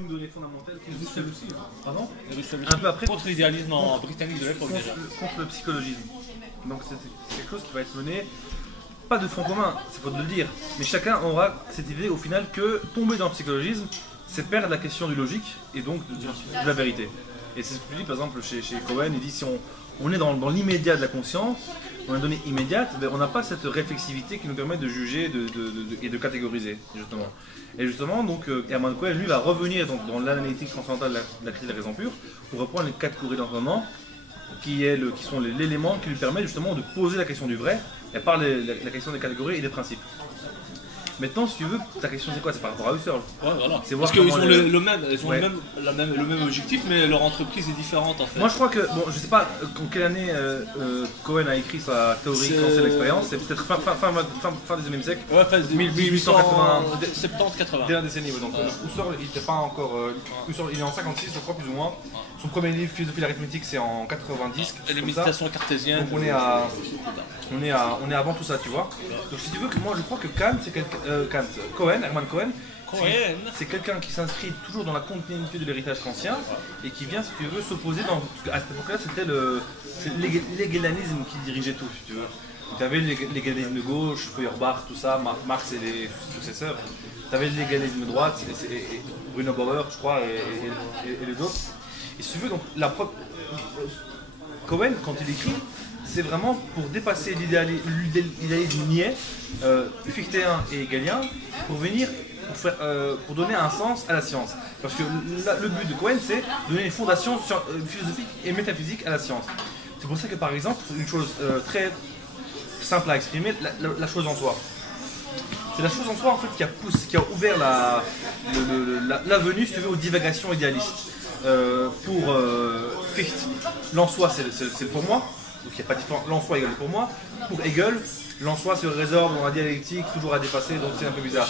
une donnée fondamentale qui Et Russell aussi. Pardon Russell Un peu après. Contre l'idéalisme en britannique de l'époque déjà. Contre le psychologisme. Donc c'est quelque chose qui va être mené, pas de front commun, c'est faut de le dire, mais chacun aura cette idée au final que tomber dans le psychologisme, c'est perdre la question du logique et donc de la vérité. Et c'est ce que je dis par exemple chez Cohen, il dit si on est dans l'immédiat de la conscience, dans une donnée immédiate, on n'a pas cette réflexivité qui nous permet de juger et de catégoriser, justement. Et justement, donc, Hermann Cohen, lui, va revenir donc, dans l'analytique transcendantale de la critique de la raison pure, pour reprendre les 4 courriers d'entendement, qui sont l'élément qui lui permet justement de poser la question du vrai, et par la question des catégories et des principes. Maintenant, si tu veux, ta question c'est quoi? C'est par rapport à Husserl. Ouais, voilà. Parce qu'ils ont le même objectif, mais leur entreprise est différente en fait. Moi je crois que, bon, je sais pas en quelle année Cohen a écrit sa théorie de l'expérience, c'est peut-être fin du 19e siècle. Ouais, 1880. 70-80. Dernière décennie, donc Husserl il n'était pas encore. Husserl il est en 56, je crois, plus ou moins. Son premier livre, Philosophie de l'arithmétique, c'est en 90. Et les méditations cartésiennes. Donc on est avant tout ça, tu vois. Donc si tu veux, que moi je crois que Hermann Cohen, c'est quelqu'un qui s'inscrit toujours dans la continuité de l'héritage kantien et qui vient, si tu veux, s'opposer dans. À cette époque-là, c'est l'hégélianisme qui dirigeait tout, si tu veux. Tu avais l'égalisme de gauche, Feuerbach, tout ça, Marx et les successeurs. Tu avais l'égalisme de droite, et Bruno Bauer, je crois, et les autres. Et si tu veux, donc, Cohen, quand il écrit, c'est vraiment pour dépasser l'idéalisme niais, fictéen et hegelien, pour donner un sens à la science. Parce que le but de Cohen, c'est donner une fondation philosophique et métaphysique à la science. C'est pour ça que, par exemple, une chose très simple à exprimer, la chose en soi. C'est la chose en soi en fait qui a ouvert l'avenue, si tu veux, aux divagations idéalistes. Pour Fichte, l'en soi c'est le pour moi, donc il n'y a pas de différence, l'en soi égale le pour moi. Pour Hegel, l'en soi se résorbe dans la dialectique, toujours à dépasser, donc c'est un peu bizarre.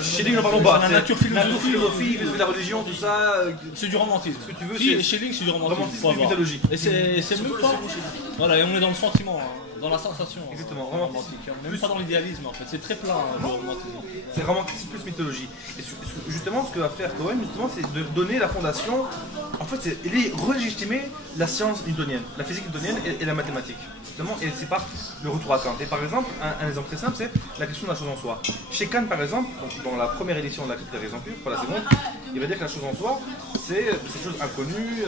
Schelling, n'en parlons pas. La nature philosophie, la religion, tout ça. C'est du romantisme. Ce que tu veux, Schelling, c'est du romantisme. C'est mythologie. Et c'est même pas. Voilà, et on est dans le sentiment, dans la sensation. Exactement, romantique. Même pas dans l'idéalisme en fait, c'est très plat le romantisme. C'est romantisme plus mythologie. Et justement, ce que va faire Cohen, justement, c'est de donner la fondation. En fait, c'est relégitimer la science newtonienne, la physique newtonienne et la mathématique. Justement, et c'est par le retour à Kant. Et par exemple, un exemple très simple, c'est la question de la chose en soi. Chez Kant, par exemple, dans la première édition de la critique de la raison pure, pas la seconde, il va dire que la chose en soi, c'est cette chose inconnue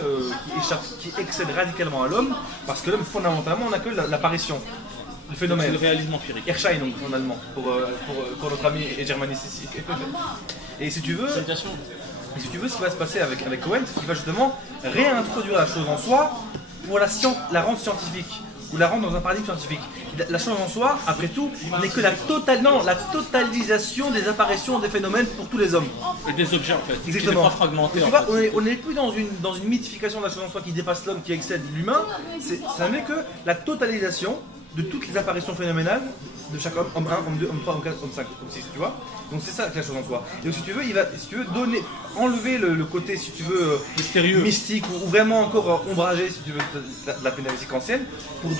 qui excède radicalement à l'homme, parce que l'homme, fondamentalement, n'a que l'apparition. Le phénomène. C'est le réalisme empirique. Erscheinung en allemand, pour notre ami et germaniste ici. Et si tu veux, ce qui va se passer avec Cohen, c'est qu'il va justement réintroduire la chose en soi pour la rendre scientifique, ou la rendre dans un paradigme scientifique. La chose en soi, après tout, n'est que la totalisation des apparitions des phénomènes pour tous les hommes. Et des objets en fait. Exactement. Pas fragmentés. Tu vois, on n'est plus dans une mythification de la chose en soi qui dépasse l'homme, qui excède l'humain. Ça n'est que la totalisation de toutes les apparitions phénoménales de chaque homme, homme 1, homme 2, homme 3, homme 4, homme 5, homme 6, tu vois. Donc c'est ça la chose en soi. Et donc si tu veux, il va enlever le côté, si tu veux, mystérieux, mystique, ou vraiment encore ombragé, si tu veux, de la pédagogie kantienne, pour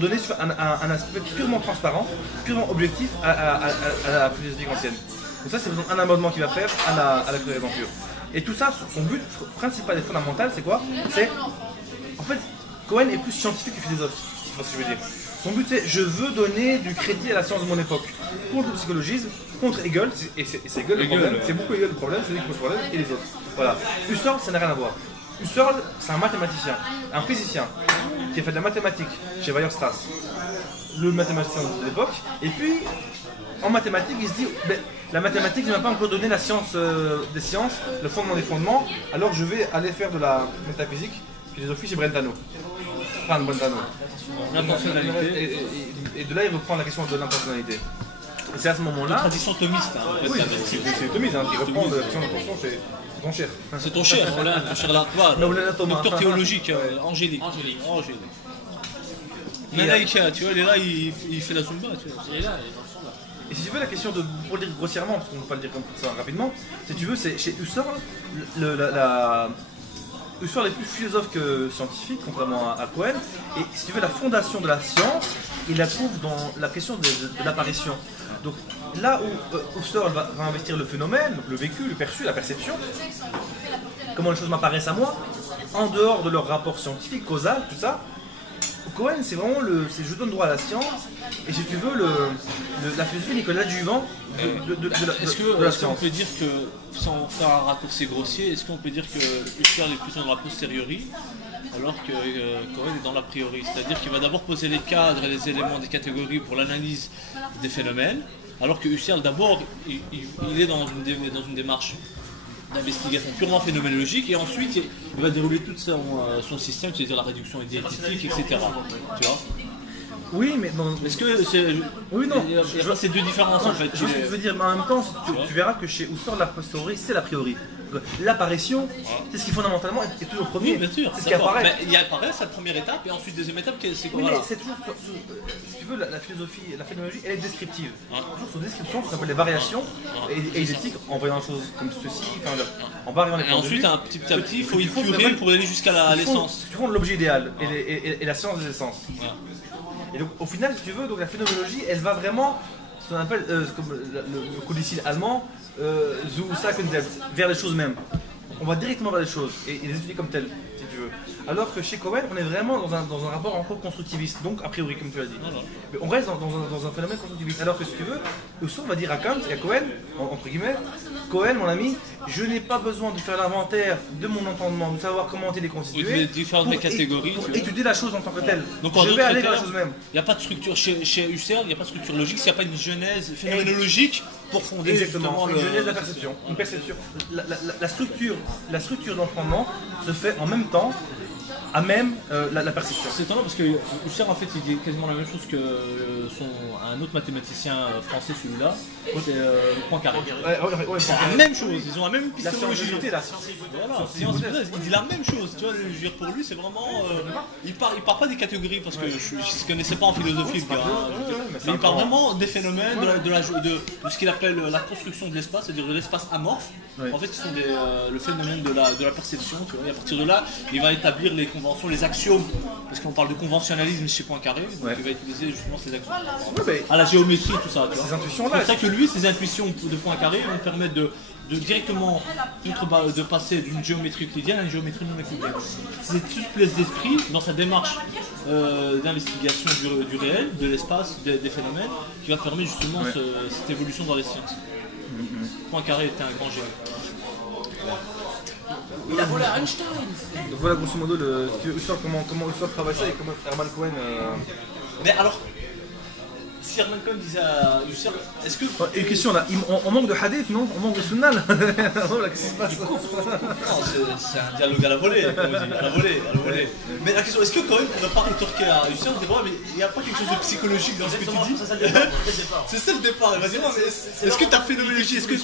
donner un aspect purement transparent, purement objectif à la philosophie kantienne. Donc ça, c'est un amendement qu'il va faire à la théorie pure. Et tout ça, son but principal et fondamental, c'est quoi? C'est, en fait, Cohen est plus scientifique que philosophe, tu vois ce que je veux dire. Son but c'est, je veux donner du crédit à la science de mon époque, contre le psychologisme, contre Hegel, et c'est Hegel le problème, c'est beaucoup Hegel le problème, c'est lui qui pose le problème, et les autres. Voilà. Husserl, ça n'a rien à voir. Husserl, c'est un mathématicien, un physicien, qui a fait de la mathématique chez Weierstrass, le mathématicien de l'époque, et puis, en mathématiques, il se dit, ben, la mathématique ne m'a pas encore donné la science des sciences, le fondement des fondements, alors je vais aller faire de la métaphysique, philosophie chez Brentano. Enfin, Brentano. L'intentionnalité. Et de là, il reprend la question de l'intentionnalité. Et c'est à ce moment-là. Tradition thomiste. Hein, oui, c'est thomiste hein, qui reprend la question d'intention chez ton cher. C'est ton cher, ton cher docteur théologique, Angélique. Nanaïka, tu vois, il est là, il fait la zumba, tu vois. Il est là, il est dans le son là. Et si tu veux, la question de, pour le dire grossièrement, parce qu'on ne peut pas le dire comme ça rapidement, si tu veux, c'est chez Husserl, Husserl est plus philosophe que scientifique, contrairement à Cohen, et si tu veux, la fondation de la science, il la trouve dans la question de l'apparition. Donc, là où Husserl va investir le phénomène, donc le vécu, le perçu, la perception, comment les choses m'apparaissent à moi, en dehors de leur rapport scientifique, causal, tout ça, Cohen, c'est vraiment je donne droit à la science, et si tu veux, la philosophie n'est que l'adjuvant de la Est-ce qu'on science. peut dire que, sans faire un raccourci grossier, est-ce qu'on peut dire que Husserl est plutôt dans la posteriori alors que Cohen est dans l'a priori? C'est-à-dire qu'il va d'abord poser les cadres et les éléments des catégories pour l'analyse des phénomènes, alors que Husserl d'abord il est dans une démarche d'investigation purement phénoménologique, et ensuite il va dérouler tout son système, c'est-à-dire la réduction idéatique, etc. Tu vois? Oui, mais Est-ce que c'est... Oui, non. Il y a ces deux différences en fait. Je vois ce que tu veux dire, mais en même temps, tu verras que chez Husserl, la posteriori, c'est l'a priori. L'apparition, c'est ce qui fondamentalement est toujours premier. Oui, bien sûr. C'est ce qui apparaît. Mais il apparaît, c'est la première étape, et ensuite deuxième étape, c'est quoi? Oui, Voilà. mais c'est toujours, si tu veux, la philosophie, la phénoménologie, elle est descriptive. Ouais. Toujours sur description, ce qu'on appelle les variations et l'éthique, en voyant les choses comme ceci, enfin, en variant les Et points de ensuite, vue. petit à petit, il faut il faut épurer pour aller jusqu'à l'essence. Tu fondes l'objet idéal et la science des essences. Voilà. Et donc, au final, si tu veux, donc, la phénoménologie, elle va vraiment, ce qu'on appelle, comme le codicile allemand, zu Sachen selbst, vers les choses mêmes. On va directement vers les choses et les étudier comme telles, si tu veux. Alors que chez Cohen, on est vraiment dans un rapport encore constructiviste, donc a priori, comme tu l'as dit. Voilà. Mais on reste dans un phénomène constructiviste. Alors que si tu veux, Husserl va dire à Kant et à Cohen, entre guillemets, Cohen, mon ami, je n'ai pas besoin de faire l'inventaire de mon entendement, de savoir comment il est Oui, constitué. les différentes catégories, Pour tu vois. étudier la chose en tant que telle. Donc en je vais d'autres aller vers la termes, chose même. il n'y a pas de structure chez Husserl, il n'y a pas de structure logique, s'il n'y a pas une genèse phénoménologique pour fonder Exactement, justement une genèse de la perception. Une perception. La structure d'entendement se fait en même temps à même la perception. C'est étonnant parce que Husserl en fait il dit quasiment la même chose que un autre mathématicien français, celui-là, c'est Poincaré. C'est la même chose, ils ont la même La épistémologie. science la science. Voilà, science hypothèse, il dit la même chose, tu vois, je veux dire, pour lui c'est vraiment... il part pas des catégories parce que je ne connaissais pas en philosophie le gars, hein. Mais il parle vraiment des phénomènes, de ce qu'il appelle la construction de l'espace, c'est-à-dire de l'espace amorphe, en fait qui sont le phénomène de la perception, tu vois, et à partir de là il va établir les conventions, les axiomes, parce qu'on parle de conventionnalisme chez Poincaré, donc il va utiliser justement ces axiomes à la géométrie, tout ça, tu vois. Ces intuitions-là. C'est pour ça que lui, ses intuitions de Poincaré vont permettre de directement de passer d'une géométrie euclidienne à une géométrie non euclidienne. C'est toute souplesse d'esprit dans sa démarche d'investigation du réel, de l'espace, des phénomènes, qui va permettre justement cette évolution dans les sciences. Poincaré était un grand génie. Il a volé à Einstein. Donc voilà grosso modo Husserl, comment Husserl travaille ça et comment Hermann Cohen. Mais alors, si Hermann Cohen disait à Husserl, est-ce que... Une question là, on manque de hadith, non? On manque de sunnah là. Qu'est-ce qui se passe? Non, c'est un dialogue à la volée, comme on dit, à la volée. Mais la question, est-ce que Cohen ne pourrait pas rétorquer à Husserl et dire ouais, mais il n'y a pas quelque chose de psychologique dans ce que tu dis? C'est ça le départ. Il va dire, est-ce que ta phénoménologie, est-ce que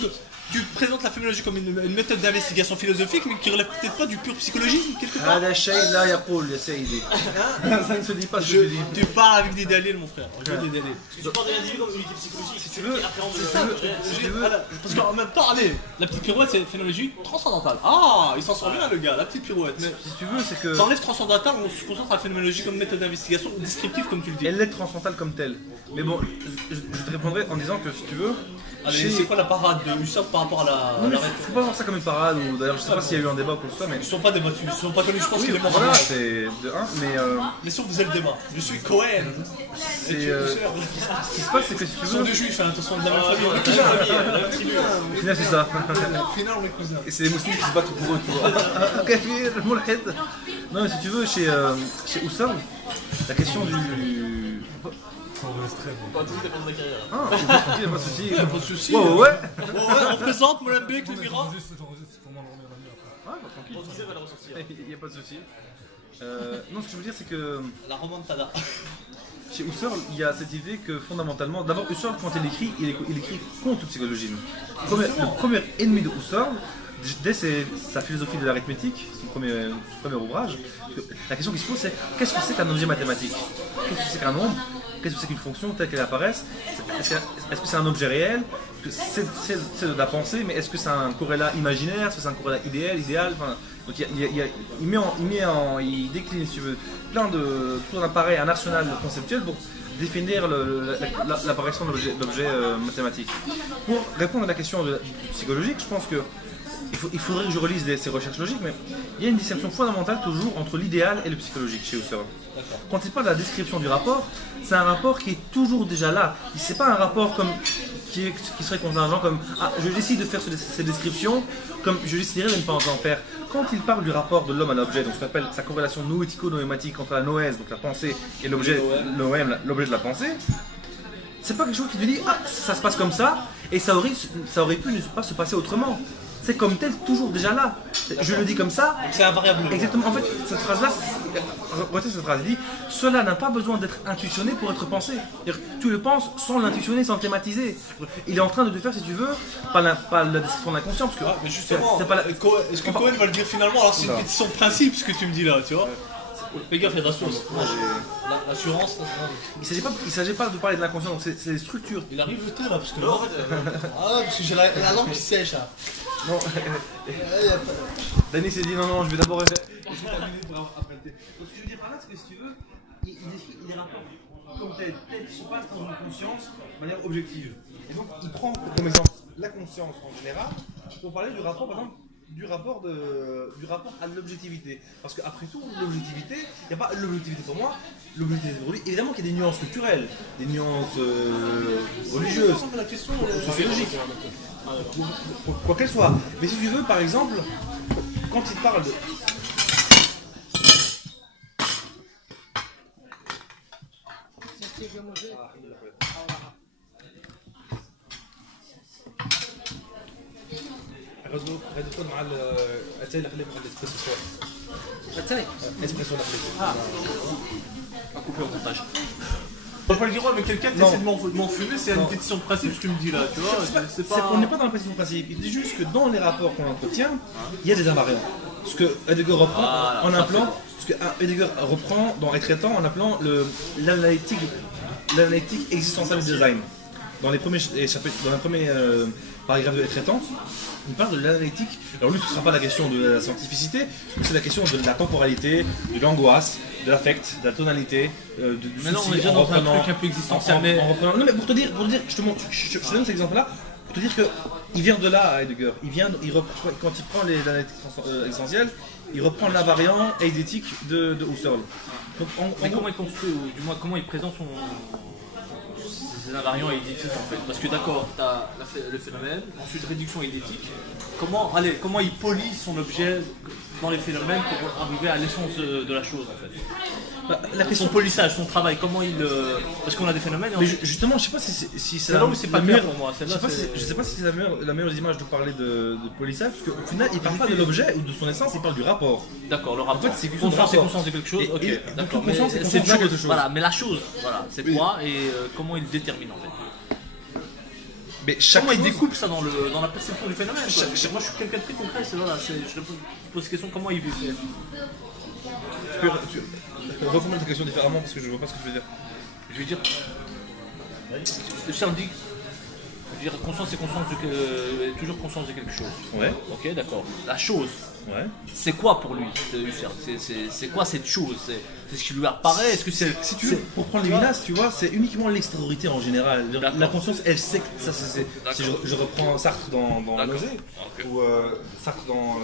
tu présentes la phénoménologie comme une méthode d'investigation philosophique, mais qui relève peut-être pas du pur psychologisme quelque part? هذا الشيء لا يقول يا سيدي. Ça ne se dit pas ce que je dis. Tu parles avec des dalils, mon frère. Je veux des dalils. Tu parles de l'individu comme unité psychologique. Si tu veux, Parce qu'en même temps, allez, la petite pirouette, c'est une phénoménologie transcendantale. Ah, il s'en sort bien le gars, la petite pirouette. Mais Si tu veux, c'est que ça enlève transcendantal, on se concentre à la phénoménologie comme méthode d'investigation descriptive, comme tu le dis. elle est transcendantale comme telle. Mais bon, je te répondrai en disant que si tu veux, Allez, c'est quoi la parade de Husserl par rapport à non, mais la faut pas voir ça comme une parade ou d'ailleurs je sais pas s'il y a eu un débat ou quoi que ce soit, mais Ils sont pas débattus, ils sont pas connus, je pense qu'il est mort. voilà, c'est de 1, Mais si on faisait le débat, je suis Cohen. c'est ce qui se passe, c'est que si tu Ils sont veux, deux juifs, hein, attention, de la même famille. au final c'est ça. Au final, on est cousins. Et c'est les musulmans qui se battent pour eux, tu vois. Kafir, mulhid. Non, mais si tu veux, chez Husserl, la question du. Pas tout dépend de ma carrière. Ah, il n'y a pas de souci. Pas de soucis. Ouais. On présente Molenbeek, le Mira. Ton succès va la ressortir. Il n'y a pas de souci. Non, ce que je veux dire, c'est que La remontada. chez Husserl, il y a cette idée que fondamentalement, d'abord Husserl, quand il écrit contre le psychologisme. Le premier ennemi de Husserl, dès sa philosophie de l'arithmétique, son premier ouvrage, la question qui se pose c'est qu'est-ce que c'est qu'un objet mathématique? Qu'est-ce que c'est qu'un nombre? Qu'est-ce que c'est qu'une fonction telle qu'elle apparaisse? Est-ce que c'est un objet réel? C'est de la pensée, mais est-ce que c'est un corrélat imaginaire? Est-ce que c'est un corrélat idéal? Enfin, donc il décline, si tu veux, plein de tout un appareil, un arsenal conceptuel pour définir l'apparition d'objets mathématiques. Pour répondre à la question psychologique, je pense que il faudrait que je relise ces recherches logiques, mais il y a une distinction fondamentale toujours entre l'idéal et le psychologique chez Husserl. Quand il parle de la description du rapport, c'est un rapport qui est toujours déjà là. C'est pas un rapport comme qui serait contingent comme ah, je décide de faire ces descriptions comme je déciderais de ne pas en faire. Quand il parle du rapport de l'homme à l'objet, donc ce qu'on appelle sa corrélation noético-noématique entre la noèse, donc la pensée, et l'objet, l'objet de la pensée, c'est pas quelque chose qui te dit ah ça se passe comme ça et ça aurait pu ne pas se passer autrement. C'est comme tel, toujours déjà là. Je le dis comme ça. C'est invariable. Exactement. En fait, cette phrase-là, cette phrase dit cela n'a pas besoin d'être intuitionné pour être pensé. Tu le penses sans l'intuitionner, sans le thématiser. Il est en train de te faire, si tu veux, pas la description d'inconscient. Parce que mais justement, est-ce que Cohen va le dire finalement? Alors c'est une pétition de principe ce que tu me dis là, tu vois. Fais gaffe, il y a de la sauce. L'assurance. Il ne s'agit pas de parler de l'inconscient, c'est les structures. Il arrive le thé là, parce que parce que j'ai la langue qui sèche là. Non. Danny s'est dit non, je vais d'abord terminer pour après le thé. Donc ce que je veux dire par là, c'est que si tu veux, il décrit des rapports comme tel qui se passent dans une conscience de manière objective. Et donc il prend comme exemple la conscience en général pour parler du rapport, par exemple, du rapport à l'objectivité. Parce qu'après tout, l'objectivité, il n'y a pas l'objectivité pour moi, l'objectivité pour lui. Évidemment qu'il y a des nuances culturelles, des nuances religieuses, sociologiques, quoi qu'elles soient. Mais si tu veux, par exemple, quand il parle de... غادي مع الاتاي اللي خليه مع الاسبريسو شويه. اتاي اسبريسو اللي خليه. À couper au montage. On va pas le dire, mais quelqu'un qui essaie de m'enfumer, c'est une pétition de principe ce que tu me dis là, tu vois. On n'est pas dans la pétition de principe, il dit juste que dans les rapports qu'on entretient, il y a des invariants. Ce que Heidegger reprend en appelant, ce que Heidegger reprend dans Les Traitants en appelant l'analytique existentielle du design. Dans les premiers chapitres, dans les premiers paragraphes de Les Traitants, il parle de l'analytique. Alors lui, ce ne sera pas la question de la scientificité, mais c'est la question de la temporalité, de l'angoisse, de l'affect, de la tonalité, du mais non, on est déjà dans un truc un peu existentiel. Non, mais pour te dire, je te donne cet exemple-là, pour te dire qu'il vient de là, Heidegger. Quand il prend l'analytique existentielle, il reprend l'invariant eidétique de Husserl. Donc, mais comment il construit, ou du moins comment il présente ses invariants eidétiques en fait? Parce que d'accord, tu as le phénomène, ensuite réduction eidétique. Comment il polie son objet dans les phénomènes pour arriver à l'essence de la chose en fait? Son polissage, son travail, comment il... Parce qu'on a des phénomènes... Mais justement, je sais pas si c'est là où c'est pas clair pour moi. Je sais pas si c'est la meilleure image de parler de polissage, parce qu'au final, il parle pas de l'objet ou de son essence, il parle du rapport. D'accord, le rapport. En fait, c'est conscience de quelque chose. Ok, d'accord. Conscience, c'est conscience de quelque chose. Voilà, mais la chose, voilà, c'est quoi et comment il détermine en fait. Mais comment il découpe ça dans la perception du phénomène quoi. Moi, je suis quelqu'un de très concret. Je pose question comment il fait. Tu peux reformuler ta question différemment parce que je vois pas ce que tu veux dire. Je veux dire, le cerveau dit, je veux dire, conscience c'est toujours conscience de quelque chose. Ouais. Ok, d'accord. La chose. Ouais. C'est quoi pour lui? C'est quoi cette chose? C'est ce qui lui apparaît? Est-ce que c'est... Si tu veux, pour prendre Lévinas, tu vois, c'est uniquement l'extériorité en général. La conscience, elle sait que ça, c'est... Si je reprends Sartre dans Nausée, ou Sartre dans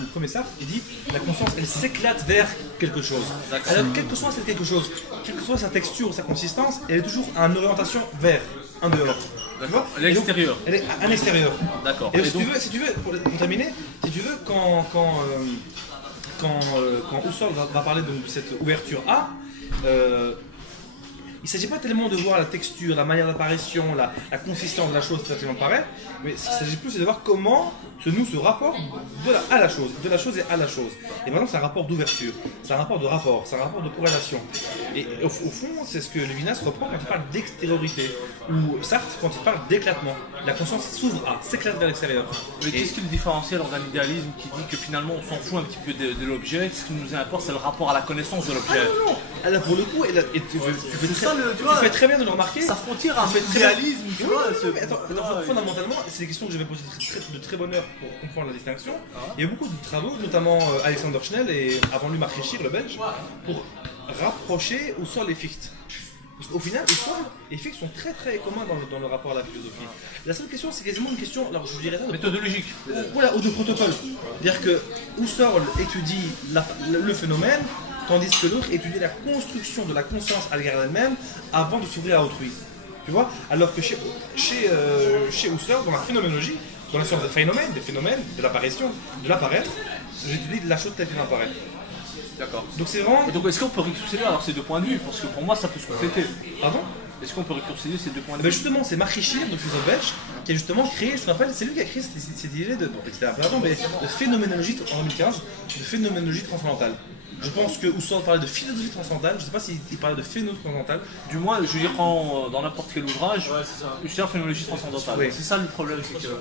le premier Sartre, il dit la conscience, elle s'éclate vers quelque chose. Alors, quelle que soit cette quelque chose, quelle que soit sa texture ou sa consistance, elle est toujours en orientation vers un dehors. D'accord. L'extérieur. Elle est à l'extérieur. D'accord. Et donc, si tu veux, pour terminer, si tu veux, quand Husserl va parler de cette ouverture A, il ne s'agit pas tellement de voir la texture, la manière d'apparition, la consistance de la chose telle qu'elle apparaît, mais ce qu'il s'agit plus de voir comment se noue ce rapport à la chose, de la chose et à la chose. Et maintenant, c'est un rapport d'ouverture, c'est un rapport de rapport, c'est un rapport de corrélation. Et au fond, c'est ce que Lévinas reprend quand il parle d'extériorité, ou Sartre quand il parle d'éclatement. La conscience s'ouvre à, s'éclate vers l'extérieur. Mais qu'est-ce qui le différencie alors d'un idéalisme qui dit que finalement on s'en fout un petit peu de l'objet, ce qui nous importe c'est le rapport à la connaissance de l'objet? Ah non, là pour le coup, tu fais très bien de le remarquer. Sa frontière à l'idéalisme, tu vois. Fondamentalement, c'est des questions que j'avais posées de très bonne heure pour comprendre la distinction. Il y a beaucoup de travaux, notamment Alexander Schnell et avant lui Marc Richir, le belge, pour rapprocher Husserl et Fichte. Au final, les faits sont très très communs dans le rapport à la philosophie. La seule question, c'est quasiment une question, alors je dirais ça, Méthodologique. Voilà, ou de protocole. C'est-à-dire que Husserl étudie le phénomène, tandis que l'autre étudie la construction de la conscience à l'égard d'elle-même avant de s'ouvrir à autrui. Tu vois? Alors que chez Husserl, dans la phénoménologie, dans la science des phénomènes, de l'apparition, de l'apparaître, j'étudie la chose telle qu'elle apparaît. D'accord. Donc c'est vraiment... Et donc est-ce qu'on peut réconcilier alors ces deux points de vue? Parce que pour moi ça peut se compléter. Pardon? Est-ce qu'on peut réconcilier ces deux points de Ben vue? justement, c'est Marc Richir, donc philosophe belge, qui a justement créé, je me rappelle, c'est lui qui a créé cette idée de, bon, c'était un peu avant, mais de phénoménologie en 2015, de phénoménologie transcendantale. Je pense que Husserl parlait de philosophie transcendantale, je ne sais pas s'il parlait de phénoménologie transcendantale. Du moins, je veux dire, dans n'importe quel ouvrage, Husserl phénoménologie transcendantale. Oui. C'est ça le problème, c'est que.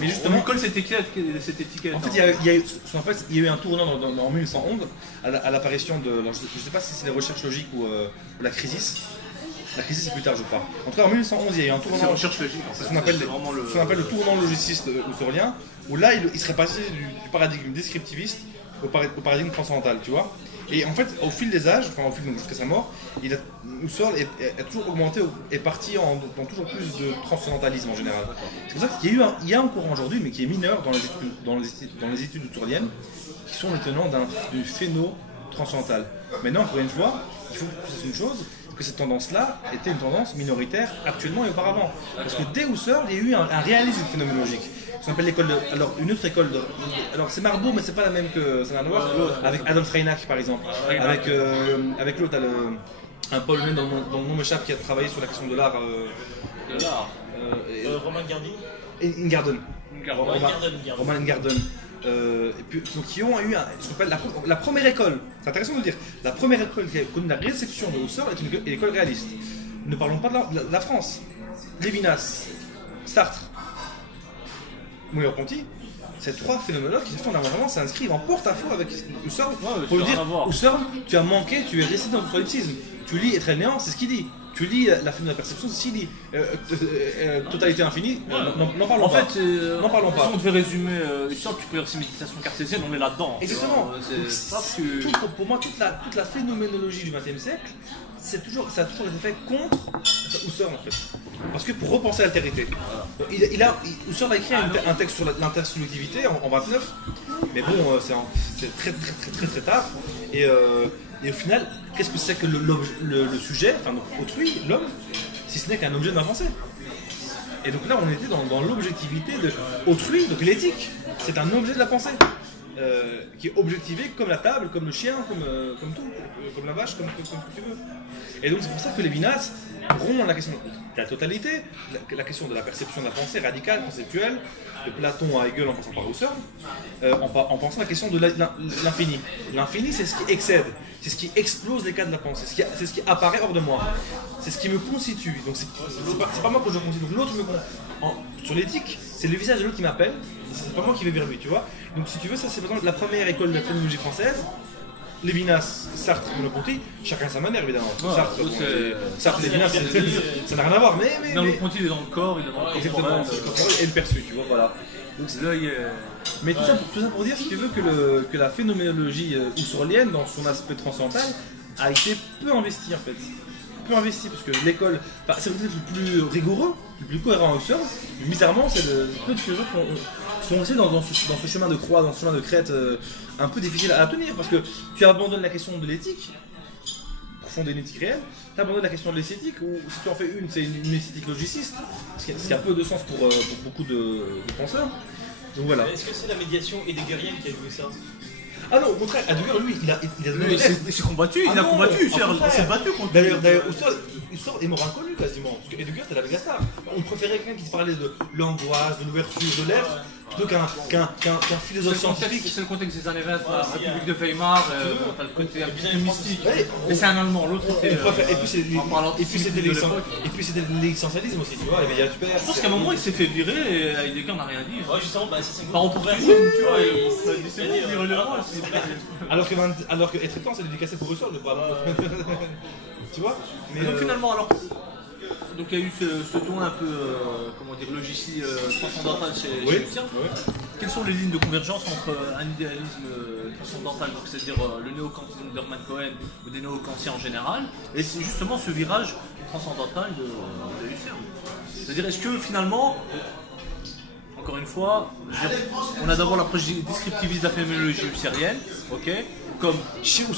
Mais justement, on colle cette étiquette. En fait, il y a eu un tournant en 1911 à l'apparition de. Je ne sais pas si c'est les recherches logiques ou la crisis. La crisis, c'est plus tard, je crois. En tout cas, en 1911, il y a eu un tournant. C'est recherche logique. En fait. C'est ce qu'on appelle le tournant logiciste husserlien, où là, il serait passé du paradigme descriptiviste au paradigme transcendantal, tu vois. Et en fait, au fil des âges, enfin jusqu'à sa mort, Husserl a toujours augmenté, est parti dans toujours plus de transcendantalisme en général. C'est pour ça qu'il y a un courant aujourd'hui, mais qui est mineur dans les études husserliennes, qui sont les tenants du phéno transcendantal. Maintenant, encore une fois, il faut que tu saches une chose, que cette tendance-là était une tendance minoritaire actuellement et auparavant. Parce que dès Husserl, il y a eu un réalisme phénoménologique. Ça s'appelle l'école de... Alors, une autre école de... Alors, c'est Marbourg, mais c'est pas la même que... Ça n'a rien à voir avec Adolf Reinach, par exemple. Avec l'autre, un Paul Humain dont le nom m'échappe, qui a travaillé sur la question de l'art. Romain Gardy. Ingarden. Romain Ingarden. Et puis, donc, qui ont eu ce qu'on appelle la première école. C'est intéressant de le dire. La première école qui a connu la réception de Husserl est une école réaliste. Ne parlons pas de la France. Lévinas, Sartre, Merleau-Ponty, ces trois phénoménologues qui fondamentalement s'inscrivent en porte-à-faux avec Husserl. Pour lui dire, Husserl, tu as manqué, tu es resté dans le solipsisme. Tu lis Être et le néant, c'est ce qu'il dit. Tu lis la fin de la perception, c'est ce qu'il dit. Totalité infinie, n'en parlons pas. En fait, n'en parlons pas. Si on devait résumer Husserl, tu peux dire c'est méditation cartésienne, on est là-dedans. Exactement. Pour moi, toute la phénoménologie du XXe siècle, ça a toujours été fait contre Husserl en fait. Parce que pour repenser l'altérité. Husserl a écrit un texte sur l'intersubjectivité en 29, mais bon, c'est très tard. Et au final, qu'est-ce que c'est que le sujet, enfin autrui, l'homme, si ce n'est qu'un objet de ma pensée. Et donc là, on était dans l'objectivité de autrui, donc l'éthique, c'est un objet de la pensée. Qui est objectivé comme la table, comme le chien, comme tout, comme la vache, comme tu veux. Et donc c'est pour ça que Lévinas rompt la question de la totalité, la question de la perception de la pensée radicale, conceptuelle, de Platon à Hegel en passant par Husserl, en pensant à la question de l'infini. L'infini, c'est ce qui excède, c'est ce qui explose les cadres de la pensée, c'est ce qui apparaît hors de moi, c'est ce qui me constitue. Donc c'est pas moi que je constitue, donc l'autre sur l'éthique, c'est le visage de l'autre qui m'appelle, c'est pas moi qui vais vers lui, tu vois. Donc si tu veux, ça c'est par exemple la première école de la phénoménologie française. Lévinas, Sartre, Merleau-Ponty, chacun sa manière évidemment. Sartre, Lévinas, ça n'a rien à voir, mais Merleau-Ponty il est dans le corps, il est dans le corps. Exactement, c'est le corporel et le perçu, tu vois, voilà. Donc l'œil. Mais tout ça pour dire, si tu veux, que la phénoménologie husserlienne, dans son aspect transcendantal, a été peu investie en fait. Peu investi parce que l'école, c'est peut-être le plus rigoureux, le plus cohérent à Husserl, mais bizarrement, peu de philosophes sont restés dans ce chemin de croix, dans ce chemin de crête un peu difficile à tenir parce que tu abandonnes la question de l'éthique, pour fonder une éthique réelle, tu abandonnes la question de l'esthétique, ou si tu en fais une, c'est une esthétique logiciste, ce qui a peu de sens pour beaucoup de penseurs. Donc voilà. Est-ce que c'est la médiation heideggerienne qui a joué ça? Ah non, au contraire, Heidegger, lui, il a il s'est combattu, il a combattu, il s'est battu contre. D'ailleurs, Husserl est mort inconnu quasiment. Parce que Heidegger, c'était la Gaspard. On préférait quelqu'un qui se parlait de l'angoisse, de l'ouverture, de l'être, plutôt qu'un philosophe scientifique. C'est le contexte des années 20, la République de Weimar, t'as le côté un peu mystique. Mais c'est un Allemand, l'autre était. Et puis c'était de l'existentialisme aussi, tu vois, les médias super. Je pense qu'à un moment il s'est fait virer et Heidegger n'a rien dit. Ouais, justement, c'est par opportunisme, tu vois, c'est bon, virer le roi. Alors que être temps, c'est dédicacé pour Husserl, je crois. Tu vois. Mais donc finalement, alors, Donc il y a eu ce ton un peu, comment dire, logiciel transcendantal chez Lucien. Quelles sont les lignes de convergence entre un idéalisme transcendantal, donc c'est-à-dire le néo-kantisme d'Hermann Cohen ou des néo-kantiens en général, et c'est justement ce virage transcendantal de Lucien. C'est-à-dire, est-ce que finalement, encore une fois, on a d'abord l'approche descriptiviste de la phénoménologie husserlienne, ok, comme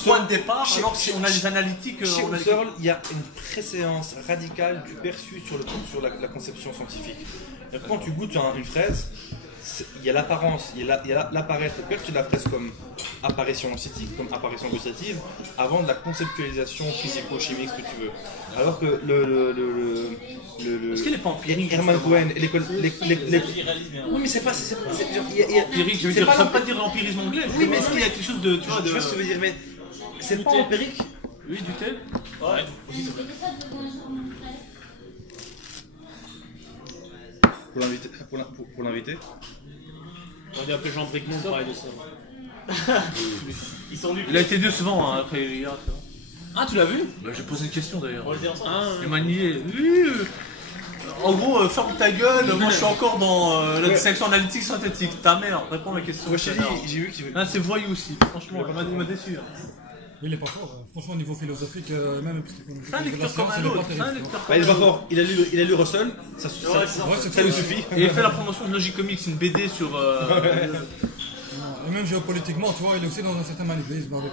point de départ, alors si on a les analytiques... Chez Husserl, il y a une préséance radicale du perçu sur la conception scientifique. Et quand tu goûtes une fraise, il y a l'apparence, il y a l'apparaître, le perçu de la fraise comme apparition esthétique, comme apparition gustative, avant de la conceptualisation physico-chimique, ce que tu veux. Alors que Est-ce qu'il n'est pas empirique Hermann Cohen et l'école... Oui, mais c'est pas... Empirique, je veux dire, ça ne veut pas dire l'empirisme anglais. Oui, mais est-ce qu'il y a quelque chose de... Tu vois, Je vois ce que tu veux dire, mais c'est pas empirique. Oui, du thé. Ouais, aussi c'est vrai. Pour l'inviter. On dit appeler Jean Bricmont pour parler de ça. Ils sont nuls. Il a été décevant hein, après hier. Ah, tu l'as vu? J'ai posé une question d'ailleurs. On le dit ensemble. Il m'a nié. En gros, ferme ta gueule, moi je suis encore dans la sélection analytique synthétique. Ta mère, réponds à ma question. Ouais, j'ai vu qu'il veut. Ah, c'est voyou aussi, franchement, il m'a déçu. Il est pas fort, franchement, au niveau philosophique, même psychologique. C'est un lecteur comme un autre. Il est pas fort, il a lu Russell, ça lui suffit. Et il fait la promotion de Logic Comics, une BD sur. Et même géopolitiquement, tu vois, il est aussi dans un certain manipulisme avec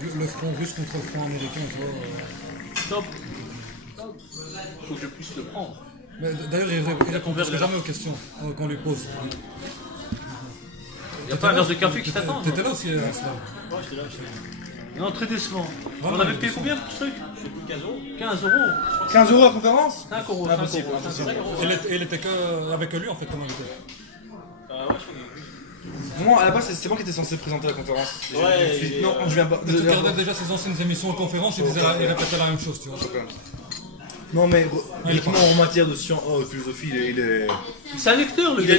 le front russe contre le front américain, tu vois. Top. Faut que je puisse le prendre. D'ailleurs, il répond jamais aux questions qu'on lui pose. Il n'y a pas un verre de café qui t'attend? T'étais là aussi, Aslam? Ouais, j'étais là. Non, très décevant. On avait payé combien pour ce truc? J'ai pris 15 euros. 15 euros. 15 euros la conférence? 5 euros. Impossible. Il était avec lui en fait comme invité. Ouais, je connais. Moi, à la base, c'est moi qui étais censé présenter la conférence. Ouais, non, je viens pas. Tu regardais déjà ses anciennes émissions en conférence, il répétait la même chose, tu vois. Non, mais uniquement en matière de philosophie, il est. C'est un lecteur, le gars.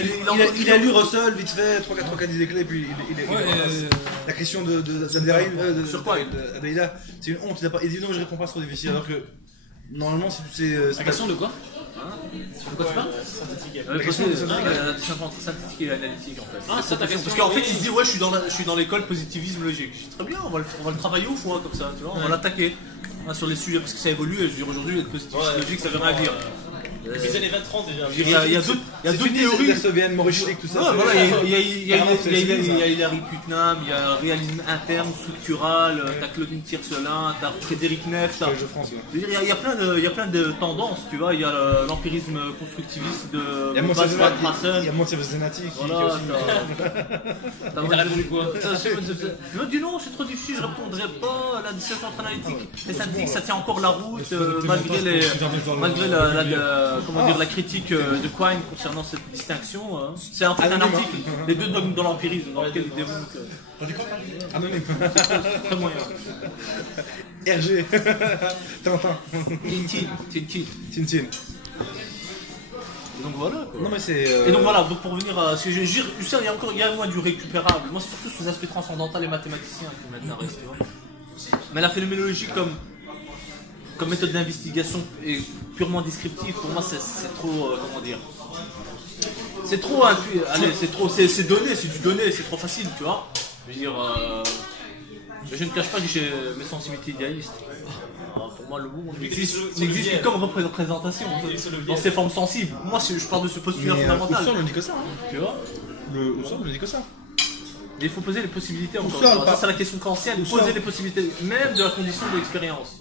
Il a lu Russell, vite fait, 3-4 idées clés, puis la question de Sur quoi Adaïda, c'est une honte. Il dit non, je réponds pas, c'est trop difficile. Alors que normalement, si tu sais. La question de quoi? De quoi tu parles? Synthétique. La question entre synthétique et analytique en fait. Ah, c'est ta question. Parce qu'en fait, il se dit ouais, je suis dans l'école positivisme logique. Je dis très bien, on va le travailler au foie comme ça, tu vois, on va l'attaquer sur les sujets parce que ça évolue. Et je veux dire aujourd'hui, être positivisme logique, ça veut rien dire. Depuis les années 20-30 déjà. Il y a d'autres théories. La sovienne, Maurice tout ça. Ouais, voilà, il y a Hilary Putnam, il y a un réalisme interne, structural, t'as Claudine Tiercelin, t'as Frédéric Neff, il y a plein de tendances, tu vois, il y a l'empirisme constructiviste de Brassen. Il y a Montier Zénatique qui Voilà, T'as répondu quoi? Je me dis non, c'est trop difficile, je répondrai pas à la discussion entre analytique. Les synthétiques, ça tient encore la route malgré la critique de Quine concernant cette distinction. C'est en fait un article, les deux dogmes dans l'empirisme, dans lequel il démontre. T'as dit quoi? Anonyme. Très moyen. RG. Tintin. Tintin. Donc voilà. Non mais c'est. Et donc voilà, donc pour revenir à ce que j'ai dit, il y a moins du récupérable. Moi, c'est surtout ces aspects transcendantaux et mathématiciens qui m'intéressent, tu vois. Mais la phénoménologie comme méthode d'investigation et purement descriptive, pour moi, c'est trop, comment dire, c'est trop, allez, c'est donné, c'est du donné, c'est trop facile, tu vois. Je veux dire, je ne cache pas que j'ai mes sensibilités idéalistes. Alors, pour moi, le monde n'existe comme représentation dans ses formes sensibles. Moi, je pars de ce postulat fondamental. Husserl ne dit que ça, tu vois. Husserl ne dit que ça. Il faut poser les possibilités encore. Ça, c'est la question kantienne. Poser les possibilités, même de la condition de l'expérience.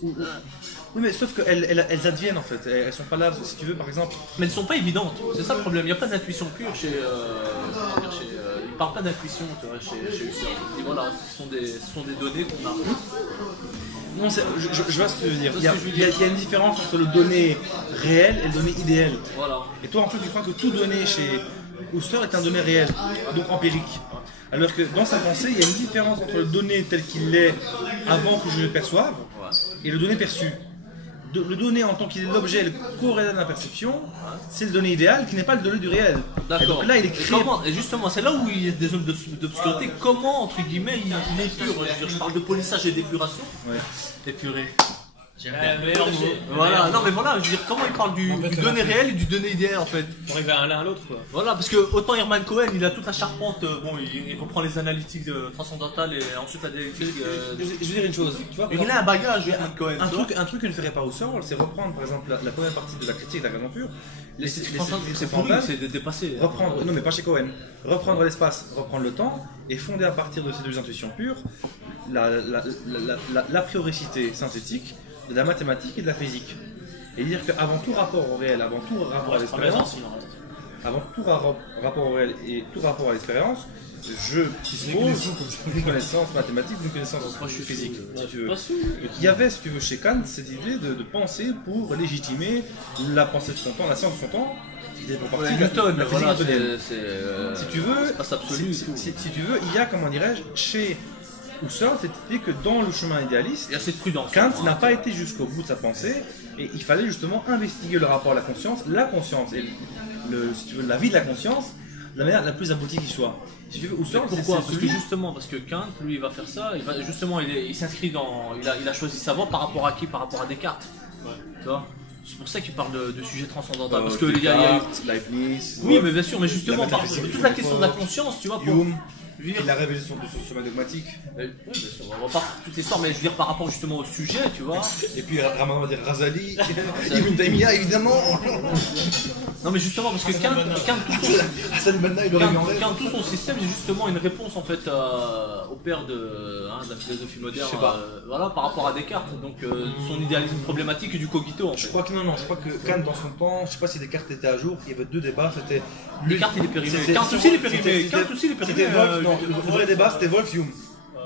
Oui, mais sauf qu'elles adviennent en fait. Elles sont pas là, si tu veux, par exemple. Mais elles ne sont pas évidentes. C'est ça le problème. Il n'y a pas d'intuition pure chez. Il ne parle pas d'intuition, tu vois, chez Husserl. Et voilà, ce sont des données qu'on a. Non, je vois ce que tu veux dire. Il y a une différence entre le donné réel et le donné idéal. Voilà. Et toi, en fait, tu crois que tout donné chez Husserl est un donné réel, donc empirique. Alors que dans sa pensée, il y a une différence entre le donné tel qu'il est avant que je le perçoive et le donné perçu. Le donné en tant qu'il est l'objet, le corrélat de la perception, c'est le donné idéal qui n'est pas le donné du réel. D'accord. Et donc là, il est créé. Et justement, c'est là où il y a des zones d'obscurité. Comment, entre guillemets, il est pur? Je parle de polissage et d'épuration. Ouais. Épuré. Meilleur mot. Voilà, non mais voilà, je veux dire, comment il parle du donné réel et du donné idéal en fait. Pour arriver à l'un à l'autre quoi. Voilà, parce que autant Herman Cohen, il a toute la charpente, bon, il reprend les analytiques transcendantales et ensuite la dialectique. Je vais dire une chose, tu vois, Il a un bagage, Herman Cohen. un truc que ne ferait pas Husserl, c'est reprendre par exemple la première partie de la critique de la raison pure, C'est pourri, c'est de dépasser. reprendre, non mais pas chez Cohen, reprendre l'espace, reprendre le temps et fonder à partir de ces deux intuitions pures l'aprioricité synthétique de la mathématique et de la physique. Et dire qu'avant tout rapport au réel, avant tout rapport à l'expérience, avant tout rapport au réel et tout rapport à l'expérience, je dispose d'une connaissance mathématique, d'une connaissance physique, si tu veux. Et qu'il y avait, si tu veux, chez Kant, cette idée de penser pour légitimer la pensée de son temps, la science de son temps. Newton, la physique voilà, newtonienne. c'est Si tu veux, c'est pas absolu. si tu veux, il y a, comment dirais-je, chez Husserl cette idée que dans le chemin idéaliste, Il y a cette prudence. Kant n'a pas été jusqu'au bout de sa pensée et il fallait justement investiguer le rapport à la conscience et si tu veux, la vie de la conscience de la manière la plus aboutie qui soit. Si tu veux, Husserl, Pourquoi? Parce que justement, parce que Kant, lui, il va faire ça, il s'inscrit dans, il a choisi sa voie par rapport à qui? Par rapport à Descartes. Tu vois? C'est pour ça qu'il parle de sujets transcendantaux. Parce que il y a Leibniz, oui, mais bien sûr, mais justement, par métaphysique, toute la question de la conscience, tu vois, pour Hume, dire. et la révélation de ce sommet dogmatique. Oui, bien sûr, on va pas faire toute l'histoire, mais je veux dire par rapport justement au sujet, tu vois. Et puis Ramadan va dire Razali, Ibn Taymiyyah évidemment. Non, mais justement, parce que Kant Hassan al-Banna, il aurait mis en rêve. tout son système, c'est justement une réponse en fait au père de la philosophie moderne, Je sais pas. voilà, par rapport à Descartes, donc son idéalisme problématique du cogito en fait. Je crois que non, je crois que Kant dans son temps, je sais pas si Descartes était à jour, il y avait deux débats, c'était Descartes il est périmé, c'était- Kant aussi il est périmé, Kant aussi il est C'était périmé. Wolff, non, le vrai débat c'était Wolff-Hume.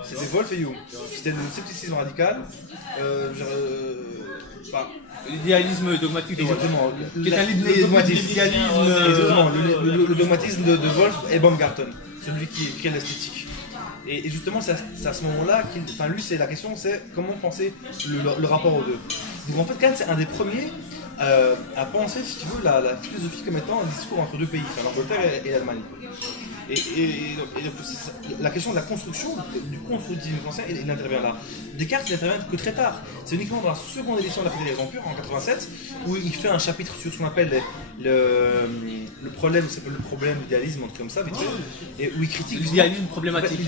C'était Wolff et Hume. C'était le scepticisme radical. Enfin, L'idéalisme dogmatique de Wolff. exactement. Qui est un Le dogmatisme. l'idéalisme. Exactement, le dogmatisme de Wolff et Baumgarten, celui qui crée l'esthétique. Et justement, c'est à ce moment-là enfin lui, c'est la question, c'est comment penser le rapport aux deux. Donc en fait, Kant, c'est un des premiers à penser, si tu veux, la philosophie comme étant un discours entre deux pays, enfin, l'Angleterre et l'Allemagne. Et donc, la question de la construction, du constructivisme français, il intervient là. Descartes, il intervient que très tard. C'est uniquement dans la seconde édition de la Théorie des raisons pures, en 87, où il fait un chapitre sur ce qu'on appelle le problème, c'est le problème d'idéalisme, un truc comme ça, vite fait, et où il critique L'idéalisme problématique.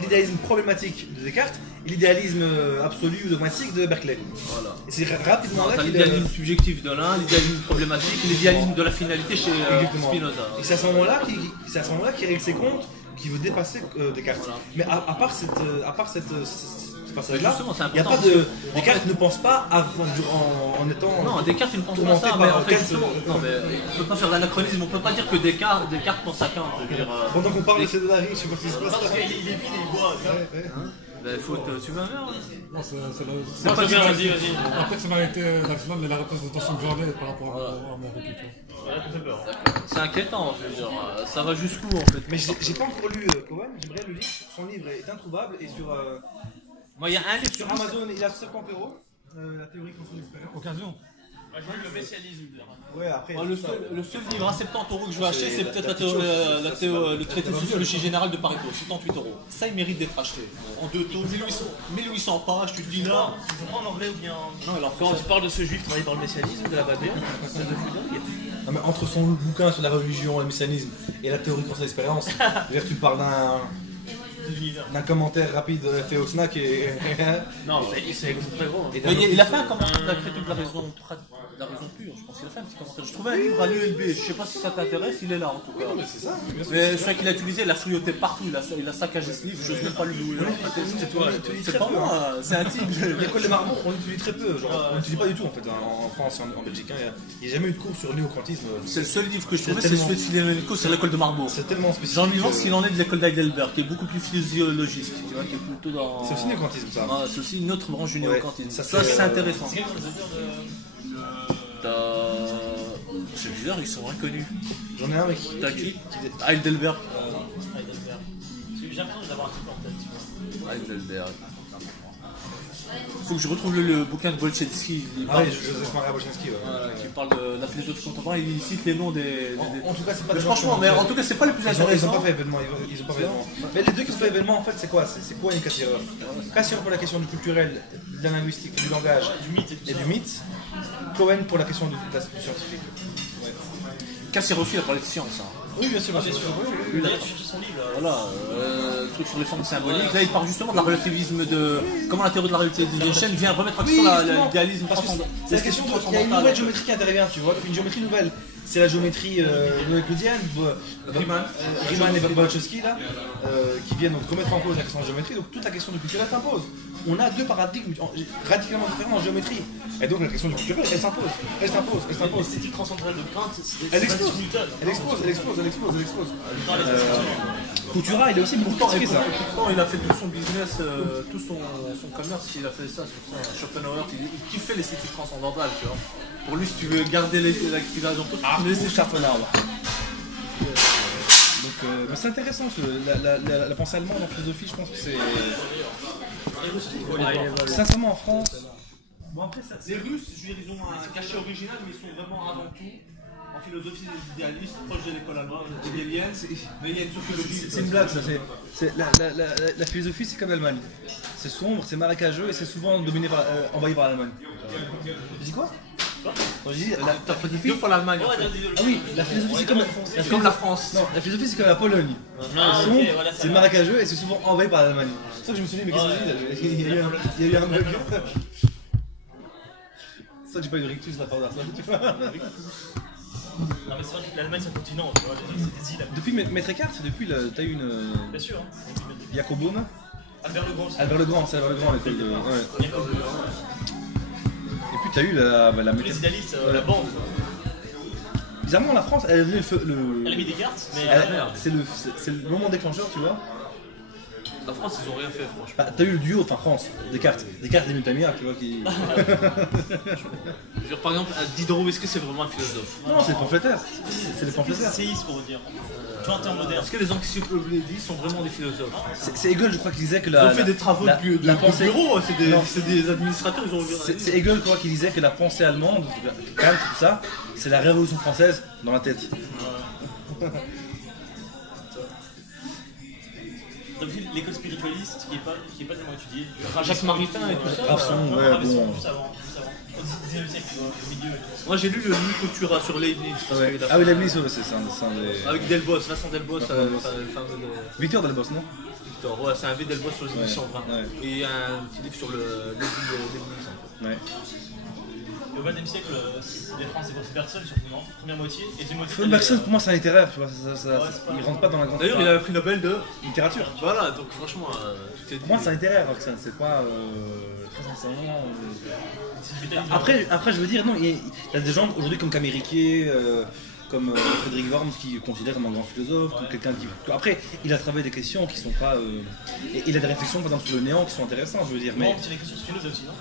l'idéalisme problématique de Descartes et l'idéalisme absolu ou dogmatique de Berkeley. Voilà. Et c'est rapidement là T'as qu'il l'idéalisme subjectif de l'un, l'idéalisme problématique, l'idéalisme de la finalité chez Exactement. Spinoza. Et c'est à ce moment-là qu'il règle ses comptes, qu'il veut dépasser Descartes. Voilà. Mais à part ce passage-là, Justement, c'est il n'y a pas important, de. parce que, Descartes ne pense pas en étant. Non, Descartes il ne pense pas tourmenté ça, mais par en fait Kant, justement, non mais on peut pas faire d'anachronisme, on peut pas dire que Descartes pense à Kant. Je veux dire, Pendant qu'on parle de Cédolari, je sais pas ce qui se passe là. Parce qu'il est vide, il boit. Ouais. ben, tu vas bien. Non, c'est Moi, pas je viens, vas-y. la personnalité d'Arsenal et la représentation que j'en ai par rapport à mon rookie. Voilà, ça fait peur. C'est inquiétant, je veux dire, ça va jusqu'où en fait. Mais j'ai pas encore lu Cohen, j'aimerais le lire. Son livre est introuvable et sur Moi il y a un livre sur Amazon, il a 50 €. La théorie contre l'expérience. Occasion. Moi, j'ai lu le messianisme. Ouais, après. le seul livre à 70 € que je vais acheter, c'est peut-être la le traité de sociologie générale de Pareto, 78 €. Ça, il mérite d'être acheté. En deux tomes, 1800 pages, tu te dis là. Tu comprends en anglais ou bien en. Non, alors Quand tu parles de ce juif travaillé dans le messianisme, de la Babel, ça de fou dingue. Non, mais entre son bouquin sur la religion, le messianisme et la théorie contre l'expérience, tu parles d'un commentaire rapide fait au snack et. Non, c'est très gros. et Mais d'un il a autre- fait un commentaire de la critique de la raison pure, je pense qu'il a fait un petit commentaire. Je trouvais un livre à l'ULB, je sais pas si ça t'intéresse, il est là en tout cas. Mais c'est ça, bien sûr. Mais je crois qu'il a utilisé, il a fouilloté partout, il a saccagé ce livre, je sais même pas lui où il est. C'est toi, tu lis C'est très pas peu. hein. moi, c'est un tigre. L'école des marmots, on l'utilise très peu. Genre, on l'utilise pas du tout en fait en France et en Belgique. hein. Il n'y a jamais eu de cours sur le néo-kantisme. C'est le seul livre que je C'est trouvais, c'est tellement- celui de Philémonico sur l'école de Marbourg. C'est tellement spécifique. Jean Vivant, que- s'il en est de l'école d'Heidelberg, qui est beaucoup plus physiologiste, tu vois, qui est plutôt dans. C'est aussi néo-kantisme ça. Ah, c'est aussi une autre branche du Ouais, néo-kantisme. ça, Ça, c'est, c'est intéressant. C'est quels sont les auteurs C'est bizarre, ils sont inconnus. J'en ai un avec qui. T'as qui Heidelberg. de Heidelberg? J'ai l'impression d'avoir un truc en tête. Heidelberg. Faut que je retrouve le bouquin de Bolchetski. Ah oui, Joseph Maria Bolchinski, ouais. Voilà, qui parle de la philosophie contemporaine, il cite les noms des. En tout cas, c'est pas Mais des franchement, mais en tout cas, c'est pas les plus Ils ont intéressants. pas fait événement, ils ont pas fait événement. Mais les deux qui ont fait événement, en fait, c'est quoi? C'est quoi une Cassirer? Cassirer pour la question du culturel, de la linguistique, du langage et du mythe. Cohen pour la question du scientifique. Cassirer aussi, il a parlé de science. Hein. Oui, bien sûr, bien sûr. Il a cherché son livre là. Voilà, le truc sur les formes symboliques. Là, il parle justement de la relativisme de. Comment la théorie de la relativisme d'Einstein vient remettre en question l'idéalisme parce que transcendantal. c'est la question il y a une nouvelle géométrie qui intervient, tu vois, une géométrie nouvelle. C'est la géométrie euclidienne, Riemann et Bolchetski là, qui viennent donc remettre en cause la question de la géométrie. Donc toute la question du culturel s'impose. On a deux paradigmes radicalement différents en géométrie. Et donc la question du culturel, elle s'impose. Elle s'impose. Elle s'impose. L'esthétique transcendantale de Kant, Elle explose. Newton. Elle explose. Elle explose. Elle explose. Elle explose. Dans les absolus. Coutura, il est aussi beaucoup critiqué ça. Pourtant, il a fait tout son business, tout son commerce, il a fait ça sur ça. Schopenhauer, il kiffait l'esthétique transcendantale, tu vois. Pour lui, si tu veux garder l'activation, c'est Schopenhauer. Donc, mais c'est intéressant, la pensée allemande en philosophie, je pense que c'est. Sincèrement, en France. Bon, après, ça, les Russes, je veux dire, ils ont un cachet original, mais ils sont vraiment avant tout en philosophie des idéalistes, proches de l'école allemande, hegelienne, mais il y a une sociologie. C'est une blague, ça. La philosophie, c'est comme l'Allemagne. C'est sombre, c'est marécageux et c'est souvent dominé envahi par l'Allemagne. Tu dis quoi? Je dis, T'as pris deux fois l'Allemagne. Ah oui, la philosophie, c'est comme la France. Non, la philosophie, c'est comme la Pologne. C'est sombre, c'est marécageux et c'est souvent envahi par l'Allemagne. C'est ça que je me suis dit, mais qu'est-ce que je dis? Il y a eu un bug. C'est ça que j'ai pas eu de rictus de la part d'Arsène, tu vois. Non, mais c'est vrai que l'Allemagne c'est un continent, tu vois, c'est des îles. Depuis Maître Eckhart, t'as eu une. Bien sûr, hein. Jacobone. Albert le Grand. Albert le Grand, c'est Albert le Grand l'école de. Ouais. Et puis t'as eu la Tous les idéalistes, la bande. Bizarrement, la France, elle est venue Elle a mis des cartes, mais. C'est le moment déclencheur, tu vois. La France, ils ont rien fait, franchement. Bah, t'as eu le duo, enfin France, Descartes et Multamia, tu vois, qui. Je veux dire, par exemple, Diderot, est-ce que c'est vraiment un philosophe? Non, c'est les pamphlétaires. C'est les pamphlétaires. C'est pour vous dire. Tu vois, en termes modernes. Est-ce que les encyclopédistes sont vraiment des philosophes? C'est Hegel, je crois, qui disait que Ils ont fait des travaux de bureau, c'est des administrateurs, ils ont. C'est Hegel, je crois, qui disait que la pensée allemande, Kant, tout ça, c'est la révolution française dans la tête. T'as vu l'école spiritualiste qui est pas tellement étudiée. Jacques Maritain et tout ça. Ravson, ouais, bon. Plus avant. Au 19e siècle, tu vois, au milieu et tout. Moi j'ai lu le livre Cultura sur Leibniz. Ouais. Ah oui, Leibniz, ouais, c'est un des. Avec Delbos, Vincent Delbos, le fameux Victor Delbos, non? Victor, ouais, c'est un V Delbos sur les éditions 20. Ouais. Et un petit livre sur Leibniz en fait. Ouais. Et au XXe siècle, les France c'est Bergson surtout, non? Première moitié. Et deuxième moitié. Bergson, pour moi, c'est un littéraire, tu vois. Il rentre pas dans la grande. D'ailleurs, il a un prix Nobel de littérature. Voilà, donc franchement, tout est dit. Pour moi, c'est un littéraire, Bergson, c'est pas. Très sincèrement. Après, je veux dire, non, il y a des gens aujourd'hui comme Camille Riquier, comme Frédéric Worms qui considère comme un grand philosophe, comme quelqu'un qui. Après, il a travaillé des questions qui sont pas. Et il a des réflexions, par exemple, sur le néant qui sont intéressantes, je veux dire. Mais. C'est des questions spinozes aussi, non?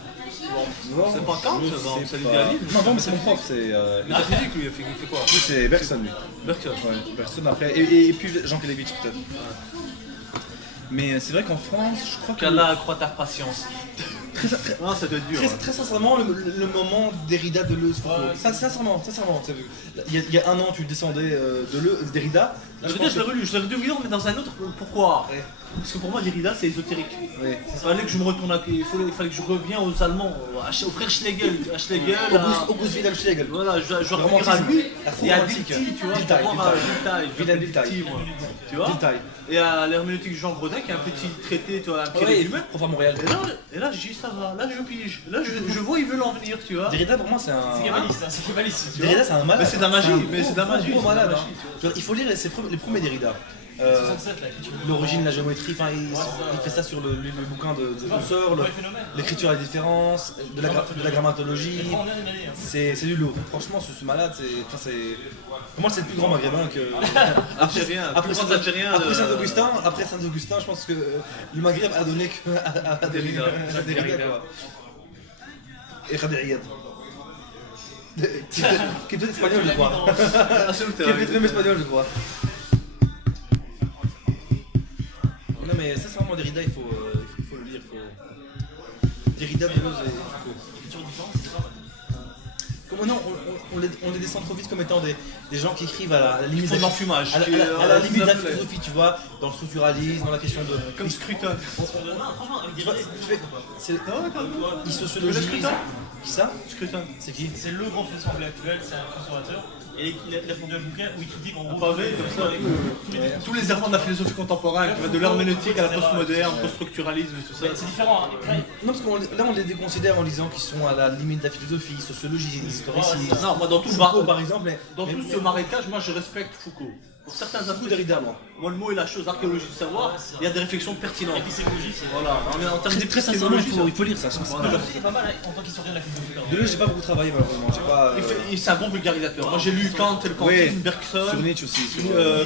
C'est pas Kant, c'est l'idéalisme. Non, mais c'est mon prof, c'est. Métaphysique, lui, il fait quoi? Lui, c'est Bergson, lui. Bergson. Ouais, Bergson après. Et puis Jean Kelevitch, peut-être. Mais c'est vrai qu'en France, je crois que. Qu'Allah accroît ta patience. Non, ça doit être dur. Très sincèrement, le moment Derrida, Deleuze, Foucault. Sincèrement. Il y a un an, tu descendais Derrida. Je veux dire, je l'ai relu vivre, mais dans un autre. Pourquoi? Parce que pour moi, Derrida, c'est ésotérique. Ouais. Il fallait que je me retourne il fallait que je revienne aux Allemands, au frère Schlegel. August Wilhelm Schlegel. Voilà, je revenir à lui et à Dilthey, tu vois. Wilhelm Dilthey. Tu vois. Et à l'herméneutique Jean Grodin, qui est un petit traité, tu vois, un petit résumé. Prof à Montréal. Et là, j'ai dit ça va, là je pige. Là, je vois, ils veulent en venir, tu vois. Derrida, pour moi, c'est un. C'est cabaliste. Derrida, c'est un malade. Mais c'est de la magie, malade. Il faut lire les premiers Derrida. 67, là, l'origine de la géométrie, enfin, il fait ça sur le bouquin de Husserl, l'écriture à la différence, de la grammatologie. C'est du lourd. Franchement, ce malade, pour moi, c'est le plus grand maghrébin que. Après Saint-Augustin, je pense que le Maghreb a donné à Derrida, quoi. Et Khader Iyad. Qui est peut-être espagnol, je crois. Qui est peut-être même espagnol, je crois. Non mais ça c'est vraiment Derrida, il faut le lire. dire. Derrida, Deleuze et Foucault. Comment non, on les descend trop vite comme étant des gens qui écrivent à la limite font de l'enfumage. à la limite de la philosophie, tu vois, dans le structuralisme, dans la question de. Comme Scruton. Franchement, avec des Ils sociologisent. Qui ça? Scruton. C'est qui? C'est le grand philosophe actuel, c'est un conservateur. Et il a fondu un bouquin où il critique en gros. Pavé, comme ça. Tous les éléments de la philosophie contemporaine, qui va de l'herméneutique à la postmoderne, post-structuralisme et tout ça. C'est différent. Non, parce que là on les déconsidère en disant qu'ils sont à la limite de la philosophie, sociologie, historicisme. Non, moi dans tout Foucault, par exemple, dans tout ce marécage, moi je respecte Foucault. Pour certains aspects, Derrida, moi. Moi le mot est la chose, archéologie du savoir, il y a des réflexions pertinentes. L'épistémologie, c'est. Voilà, en termes Très sincèrement, d'épistémologie, il faut lire ça. Voilà. C'est pas mal hein, en tant qu'historien de la philosophie. Deleuze, j'ai pas beaucoup travaillé malheureusement. J'ai pas. C'est un bon vulgarisateur. Moi j'ai lu Kant et le Ouais. Kantisme, Bergson, Sur Nietzsche aussi.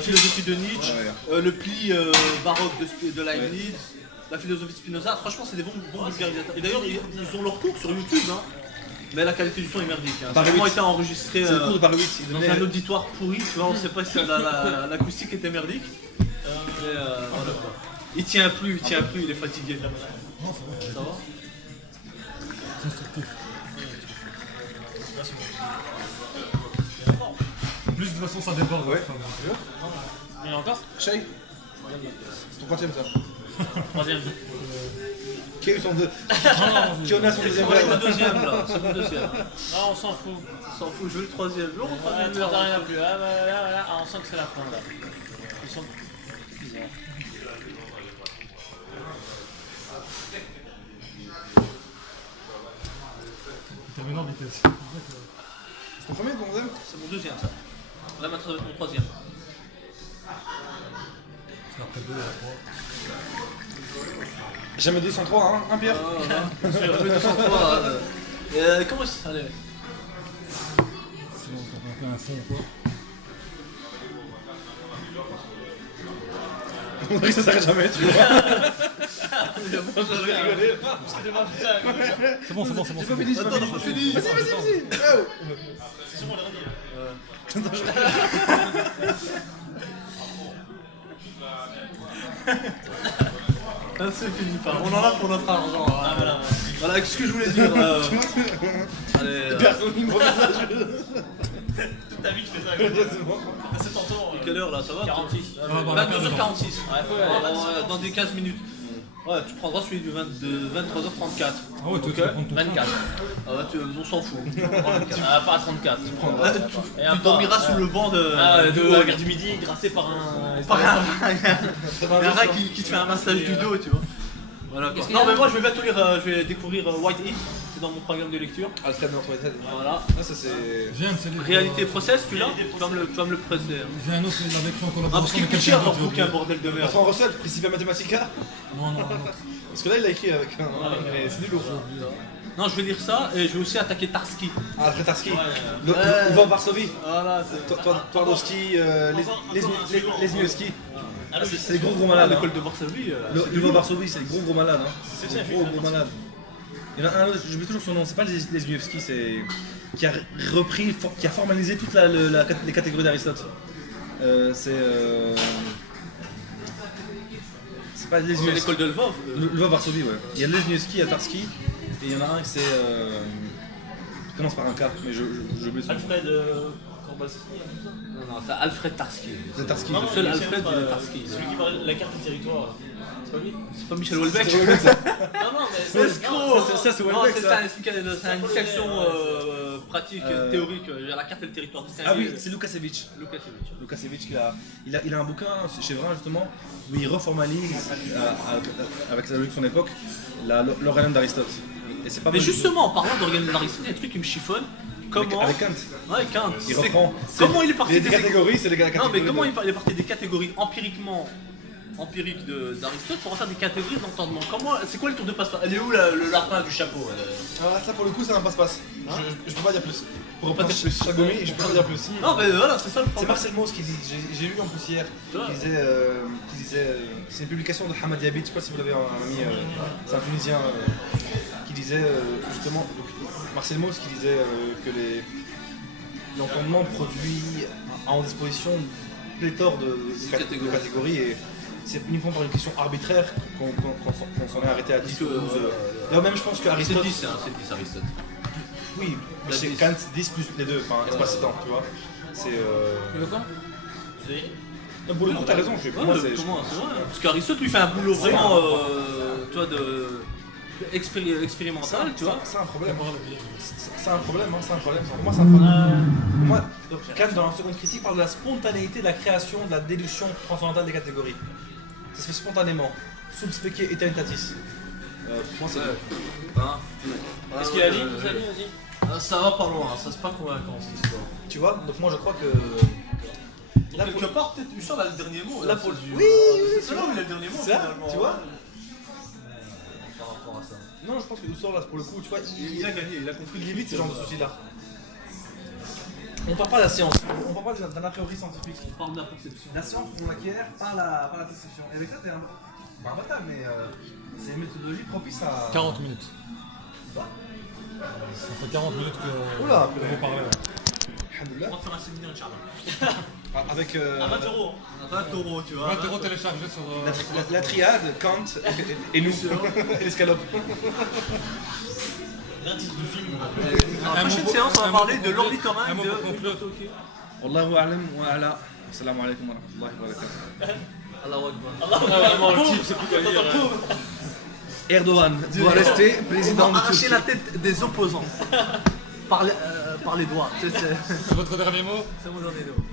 philosophie de Nietzsche, Ouais. le pli baroque de Leibniz, la philosophie de Spinoza. Franchement, c'est des bons vulgarisateurs. Et d'ailleurs, ils ont leur cours sur YouTube, hein. Mais la qualité du son est merdique. Hein. Ça a Paris vraiment 8. été enregistré C'est le cours de Paris 8. dans un auditoire pourri. Tu vois, on sait pas si l'acoustique était merdique. Mais voilà quoi. Il tient plus, il est fatigué. Non, ça va. Ça va? C'est instructif. Plus de toute façon, ça déborde. Ouais. Il y en a encore Shay, c'est ton troisième ça. Troisième. Qui a eu son deux. Qui en a son deuxième C'est le verre. deuxième là, c'est le deuxième. Ah, on s'en fout. On s'en fout, je veux le troisième. Le Ah, troisième t'en verre. as rien plus. Ah, voilà. Ah, on sent que c'est la fin là. On sent bizarre. Terminant en vitesse. C'est ton premier, ton deuxième? C'est mon deuxième ça. Là maintenant mon troisième. C'est après 2 à 3. Jamais 203, hein, Pierre? Comment ça allait? Sinon, on fait un fond ou quoi. On dirait que ça s'arrête jamais, tu vois. C'est bon. J'ai pas fini, j'ai pas fini. Vas-y. Oh. C'est sûrement le dernier. C'est fini pas. On en a pour notre argent. Voilà ce que je voulais dire. Allez. Personne ne me regarde. Toute ta vie, tu fais ça. C'est tantôt. Quelle heure là, ça va? 46. 22h46. Dans des 15 minutes. Ouais, tu prendras celui de 23h34. Ah ouais, toi, tu vas prendre ton 24. Ah ouais, on s'en fout. Ah, pas à 34. Tu dormiras sous le banc de la gare du Midi, grassé par un. par un rat qui te fait un massage du dos, tu vois. Voilà, quoi. Non, mais moi je vais bientôt lire, je vais découvrir White Heat, c'est dans mon programme de lecture. Alfred Northwest. Voilà. Ah, ça c'est. J'ai un de ces livres. Réalité process, tu l'as? Tu vas me le presser. hein. J'ai un autre avec en Ah, parce collaboration qu'il avec coûte cher quelqu'un leur d'autre. bouquin, bordel de merde. Bertrand Russell, Principia Mathematica. Non. Parce que là, il a écrit avec un. Mais c'est du lourd. Non, je vais lire ça et je vais aussi attaquer Tarski. Ah, Alfred Tarski. Lvov Varsovie. Voilà, Twardowski, Lesniewski. C'est les gros malades. l'école de Varsovie. Lvov Varsovie, c'est les gros malades. C'est les gros malades. Il y en a un autre, j'oublie toujours son nom, c'est pas Lesniewski, c'est. Qui a repris, qui a formalisé toutes les catégories d'Aristote. C'est pas C'est Lesniewski. l'école de Lvov. Lvov Varsovie, ouais. Il y a Lesniewski, il y a Tarski, et il y en a un qui c'est. Qui commence par un K, mais j'oublie son nom. Alfred Corbaski. Non, c'est Alfred Tarski. C'est Tarski. Le seul Alfred, il est Tarski. Celui qui parle de la carte du territoire. C'est pas lui? C'est pas Michel Houellebecq. C'est Houellebecq, ça. Non, mais C'est escroc. Ça, c'est Non, Houellebecq, ça. c'est une dissection pratique, théorique. La carte et le territoire. Ah oui, c'est Lukasevich. Lukasevich. Lukasevich, il a un bouquin chez Vrin justement où il reformalise avec son époque l'organon d'Aristote. Et c'est pas Mais mal du justement, en parlant d'organes d'Aristote, il y a un truc qui me chiffonne. tout. Comment Avec Kant. Ouais, Kant. Il reprend. Comment il est parti des des catégories, c'est les Non, catégories. mais comment il est parti des catégories empiriques d'Aristote pour en faire des catégories d'entendement? C'est quoi le tour de passe-passe? Elle est où le lapin du chapeau? Ah, ça pour le coup, c'est un passe-passe. Je peux pas dire plus. Pour Pas dire plus. Chagomi, je peux pas dire plus. Non, mais voilà, c'est ça le C'est problème. Marcel Mauss qui dit, j'ai lu en plus hier, qui disait c'est une publication de Hamad Yabit, je sais pas si vous l'avez un ami, c'est un Tunisien, qui disait justement, donc, Marcel Mauss qui disait que l'entendement produit en disposition pléthore de catégories et c'est uniquement par une question arbitraire qu'on s'en est arrêté à 10 ou 12. D'ailleurs, même je pense que C'est Aristote. 10, hein, c'est 10 Aristote. Oui, mais La c'est 10. Kant 10 plus les deux, enfin, espace temps, tu vois. C'est. Tu veux quoi Pour le coup, t'as raison, pour moi, c'est. Comment c'est vrai, parce qu'Aristote lui fait un boulot vraiment, tu vois, expérimental, tu vois. C'est un problème. C'est un problème, hein, c'est un problème. Pour moi, c'est un problème. Pour moi, donc, Kant, dans la seconde critique, parle de la spontanéité de la création, de la déduction transcendantale des catégories. Ça se fait spontanément. Sub specie aetanitatis. Pour moi, c'est. Hein Est-ce qu'il y a ligne, vas-y. Ça va pas loin, ça c'est pas convaincant cette histoire. Tu vois, donc moi, je crois que. Là, pour... Quelque part, peut-être Husserl a le dernier mot. Là, pour... c'est Oui, c'est là où il a le dernier mot c'est là, finalement. tu vois. Par rapport à ça. Non, je pense que Husserl, là, pour le coup, tu vois, Il a gagné, il a compris il évite ce genre de soucis-là. On parle pas de la science, on parle pas d'un a priori scientifique. On parle de la perception. La science, on l'acquiert par la perception. Et avec ça, t'es pas un bâtard, mais c'est une méthodologie propice à. 40 minutes. Quoi Ça fait 40 minutes que Oula, que vous parlez. Alhamdoulilah. On va faire un séminaire, Inch'Allah. Avec À 20 euros. 20 euros, tu vois. 20 € téléchargés sur. la triade, Kant et nous. Et l'escalope. Un titre du film. Dans la prochaine séance, on va parler de l'ornithorynque un mot pour de conclure. Wallahu a'lam wa ala. Assalamu alaikum wa rahmatullahi wa barakatuh. Allahu Akbar. Vraiment, le type, c'est plus qu'à dire. Erdogan doit rester On président va de arracher Turquie. la tête des opposants. Par les doigts. C'est C'est votre dernier mot? mon dernier mot.